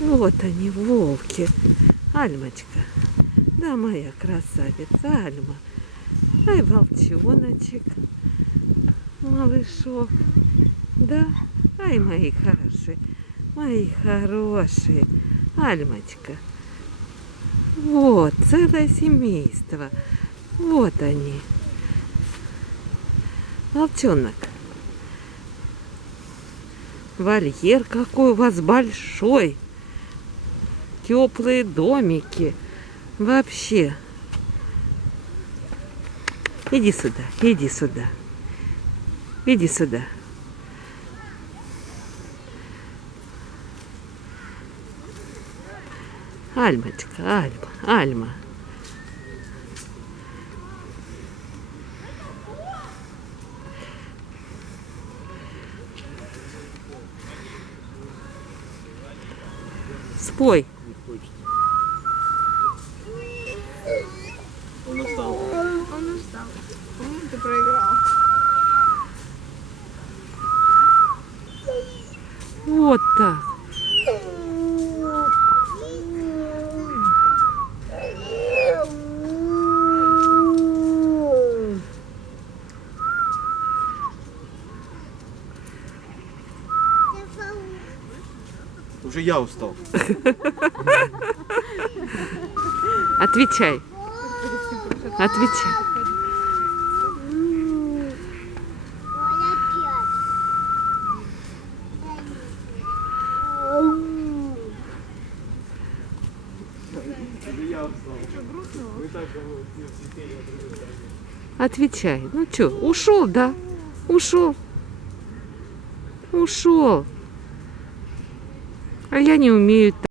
Вот они, волки. Альмочка. Да, моя красавица Альма. Ай, волчоночек. Малышок. Да? Ай, мои хорошие. Мои хорошие. Альмочка. Вот, целое семейство. Вот они. Волчонок. Вольер какой у вас большой. Теплые домики. Вообще. Иди сюда, иди сюда. Иди сюда. Альмочка, Альма, Альма. Спой. Он устал. Он устал. Ты проиграл. Вот так. Уже я устал. Отвечай. Отвечай. Я устал. Вы так говорите. Отвечай. Ну что, ушел, да? Ушел. Ушел. А я не умею так.